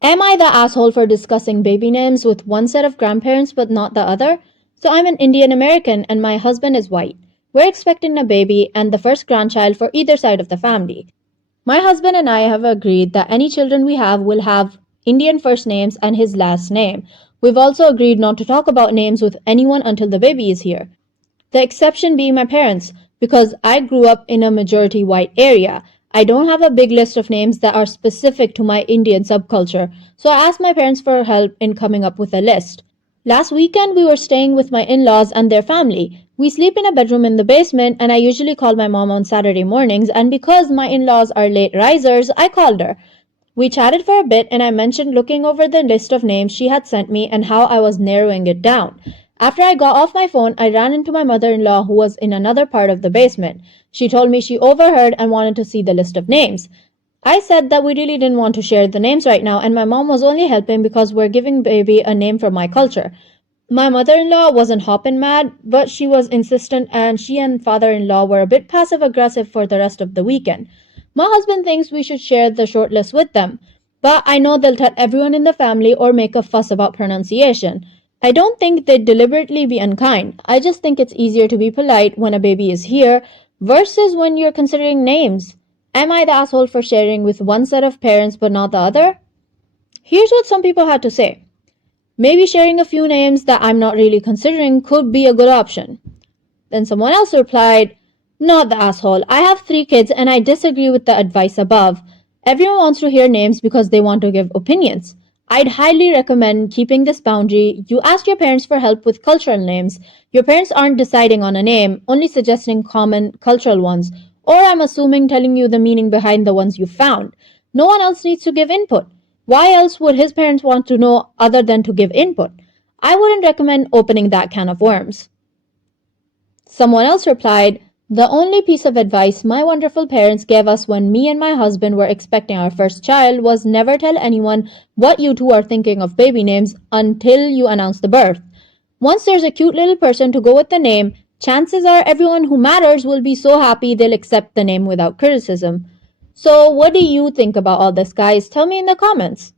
Am I the asshole for discussing baby names with one set of grandparents but not the other? So I'm an Indian American and my husband is white. We're expecting a baby and the first grandchild for either side of the family. My husband and I have agreed that any children we have will have Indian first names and his last name. We've also agreed not to talk about names with anyone until the baby is here. The exception being my parents, because I grew up in a majority white area. I don't have a big list of names that are specific to my Indian subculture, so I asked my parents for help in coming up with a list. Last weekend, we were staying with my in laws and their family. We sleep in a bedroom in the basement, and I usually call my mom on Saturday mornings, and because my in laws are late risers, I called her. We chatted for a bit, and I mentioned looking over the list of names she had sent me and how I was narrowing it down. After I got off my phone, I ran into my mother in law, who was in another part of the basement. She told me she overheard and wanted to see the list of names. I said that we really didn't want to share the names right now, and my mom was only helping because we're giving baby a name from my culture. My mother in law wasn't hopping mad, but she was insistent, and she and father in law were a bit passive aggressive for the rest of the weekend. My husband thinks we should share the short list with them, but I know they'll tell everyone in the family or make a fuss about pronunciation. I don't think they'd deliberately be unkind. I just think it's easier to be polite when a baby is here versus when you're considering names. Am I the asshole for sharing with one set of parents but not the other? Here's what some people had to say. Maybe sharing a few names that I'm not really considering could be a good option. Then someone else replied, not the asshole. I have 3 kids and I disagree with the advice above. Everyone wants to hear names because they want to give opinions. I'd highly recommend keeping this boundary. You ask your parents for help with cultural names. Your parents aren't deciding on a name, only suggesting common cultural ones, or I'm assuming telling you the meaning behind the ones you found. No one else needs to give input. Why else would his parents want to know other than to give input? I wouldn't recommend opening that can of worms. Someone else replied, the only piece of advice my wonderful parents gave us when me and my husband were expecting our first child was never tell anyone what you two are thinking of baby names until you announce the birth. Once there's a cute little person to go with the name, chances are everyone who matters will be so happy they'll accept the name without criticism. So, what do you think about all this, guys? Tell me in the comments.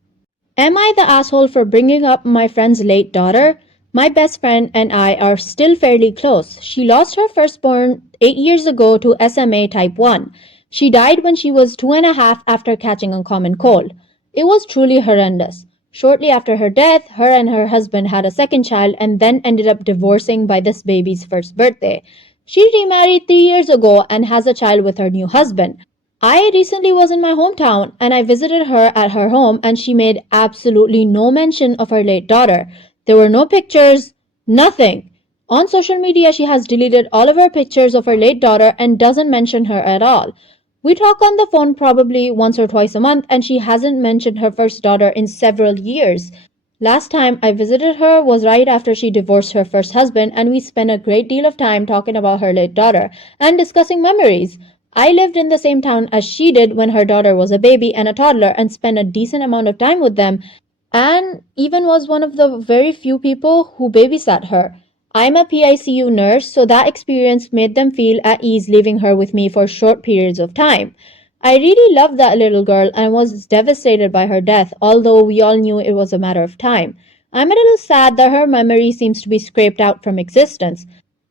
Am I the asshole for bringing up my friend's late daughter? My best friend and I are still fairly close. She lost her firstborn 8 years ago to SMA type 1. She died when she was 2.5 after catching a common cold. It was truly horrendous. Shortly after her death, her and her husband had a second child and then ended up divorcing by this baby's first birthday. She remarried 3 years ago and has a child with her new husband. I recently was in my hometown and I visited her at her home and she made absolutely no mention of her late daughter. There were no pictures, nothing. On social media, she has deleted all of her pictures of her late daughter and doesn't mention her at all. We talk on the phone probably once or twice a month and she hasn't mentioned her first daughter in several years. Last time I visited her was right after she divorced her first husband and we spent a great deal of time talking about her late daughter and discussing memories. I lived in the same town as she did when her daughter was a baby and a toddler and spent a decent amount of time with them and even was one of the very few people who babysat her. I'm a PICU nurse, so that experience made them feel at ease leaving her with me for short periods of time. I really loved that little girl and was devastated by her death, although we all knew it was a matter of time. I'm a little sad that her memory seems to be scraped out from existence.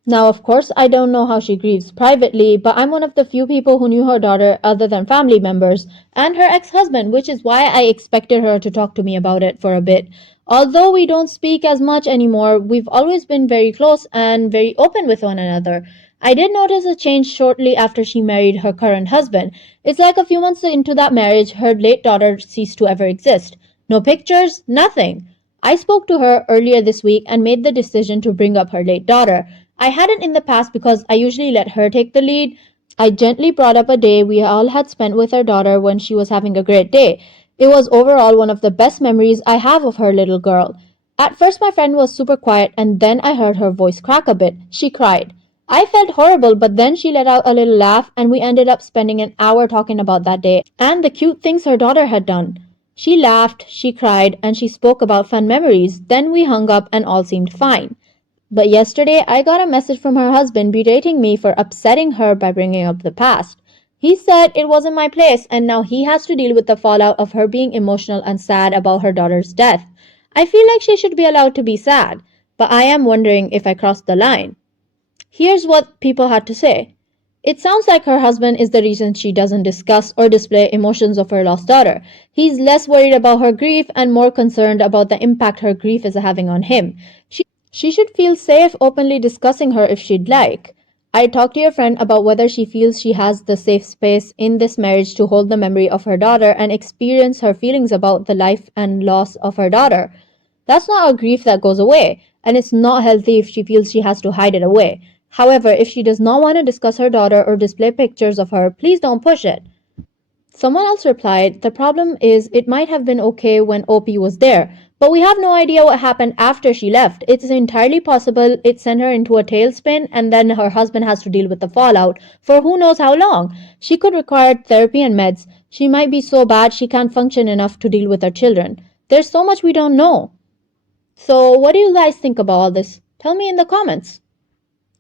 Now, of course, I don't know how she grieves privately, but I'm one of the few people who knew her daughter other than family members and her ex-husband, which is why I expected her to talk to me about it for a bit. Although we don't speak as much anymore, we've always been very close and very open with one another. I did notice a change shortly after she married her current husband. It's like a few months into that marriage, her late daughter ceased to ever exist. No pictures, nothing. I spoke to her earlier this week and made the decision to bring up her late daughter. I hadn't in the past because I usually let her take the lead. I gently brought up a day we all had spent with our daughter when she was having a great day. It was overall one of the best memories I have of her little girl. At first my friend was super quiet and then I heard her voice crack a bit. She cried. I felt horrible, but then she let out a little laugh and we ended up spending an hour talking about that day and the cute things her daughter had done. She laughed, she cried, and she spoke about fun memories. Then we hung up and all seemed fine. But yesterday I got a message from her husband berating me for upsetting her by bringing up the past. He said it wasn't my place, and now he has to deal with the fallout of her being emotional and sad about her daughter's death. I feel like she should be allowed to be sad, but I am wondering if I crossed the line. Here's what people had to say. It sounds like her husband is the reason she doesn't discuss or display emotions of her lost daughter. He's less worried about her grief and more concerned about the impact her grief is having on him. She should feel safe openly discussing her if she'd like. I talked to your friend about whether she feels she has the safe space in this marriage to hold the memory of her daughter and experience her feelings about the life and loss of her daughter. That's not a grief that goes away, and it's not healthy if she feels she has to hide it away. However, if she does not want to discuss her daughter or display pictures of her, please don't push it. Someone else replied, the problem is it might have been okay when OP was there, but we have no idea what happened after she left. It's entirely possible it sent her into a tailspin and then her husband has to deal with the fallout for who knows how long. She could require therapy and meds. She might be so bad she can't function enough to deal with her children. There's so much we don't know. So, what do you guys think about all this? Tell me in the comments.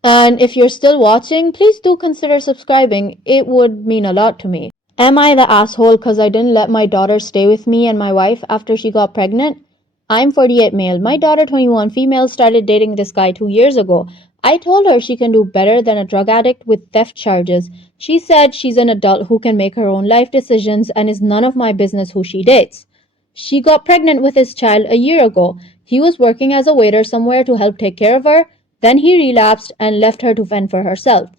And if you're still watching, please do consider subscribing. It would mean a lot to me. Am I the asshole because I didn't let my daughter stay with me and my wife after she got pregnant? I'm 48 male. My daughter 21 female started dating this guy 2 years ago. I told her she can do better than a drug addict with theft charges. She said she's an adult who can make her own life decisions and is none of my business who she dates. She got pregnant with his child a year ago. He was working as a waiter somewhere to help take care of her. Then he relapsed and left her to fend for herself.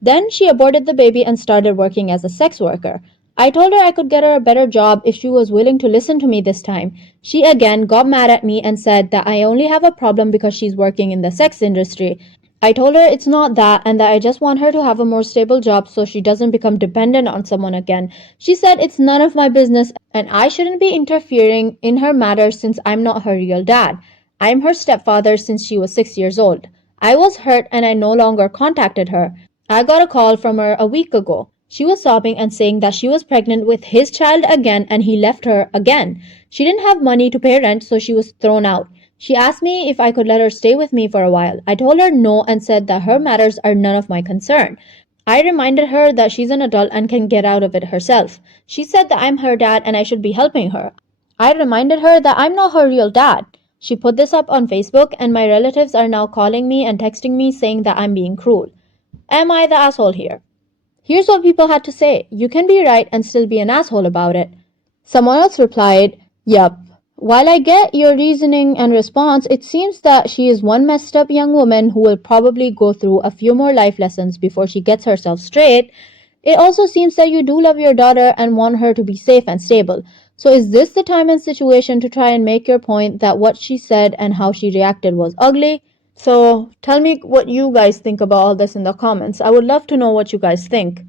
Then she aborted the baby and started working as a sex worker. I told her I could get her a better job if she was willing to listen to me this time. She again got mad at me and said that I only have a problem because she's working in the sex industry. I told her it's not that and that I just want her to have a more stable job so she doesn't become dependent on someone again. She said it's none of my business and I shouldn't be interfering in her matters since I'm not her real dad. I'm her stepfather since she was 6 years old. I was hurt and I no longer contacted her. I got a call from her a week ago. She was sobbing and saying that she was pregnant with his child again and he left her again. She didn't have money to pay rent, so she was thrown out. She asked me if I could let her stay with me for a while. I told her no and said that her matters are none of my concern. I reminded her that she's an adult and can get out of it herself. She said that I'm her dad and I should be helping her. I reminded her that I'm not her real dad. She put this up on Facebook and my relatives are now calling me and texting me saying that I'm being cruel. Am I the asshole here? Here's what people had to say. You can be right and still be an asshole about it. Someone else replied, yup. While I get your reasoning and response, it seems that she is one messed up young woman who will probably go through a few more life lessons before she gets herself straight. It also seems that you do love your daughter and want her to be safe and stable. So is this the time and situation to try and make your point that what she said and how she reacted was ugly? So tell me what you guys think about all this in the comments. I would love to know what you guys think.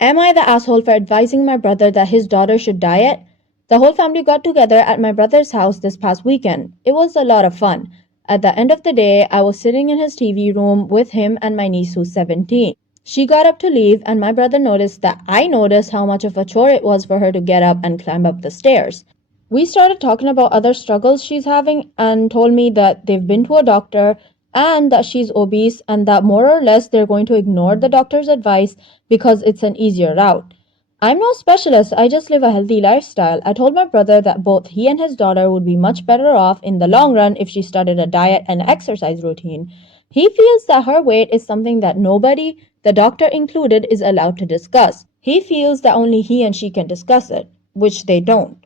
Am I the asshole for advising my brother that his daughter should diet? The whole family got together at my brother's house this past weekend. It was a lot of fun. At the end of the day, I was sitting in his TV room with him and my niece who's 17. She got up to leave and my brother noticed that I noticed how much of a chore it was for her to get up and climb up the stairs. We started talking about other struggles she's having and told me that they've been to a doctor and that she's obese and that more or less they're going to ignore the doctor's advice because it's an easier route. I'm no specialist, I just live a healthy lifestyle. I told my brother that both he and his daughter would be much better off in the long run if she started a diet and exercise routine. He feels that her weight is something that nobody, the doctor included, is allowed to discuss. He feels that only he and she can discuss it, which they don't.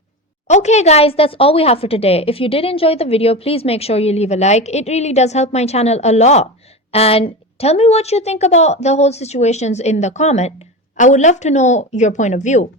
Okay guys, that's all we have for today. If you did enjoy the video, please make sure you leave a like. It really does help my channel a lot. And tell me what you think about the whole situations in the comment. I would love to know your point of view.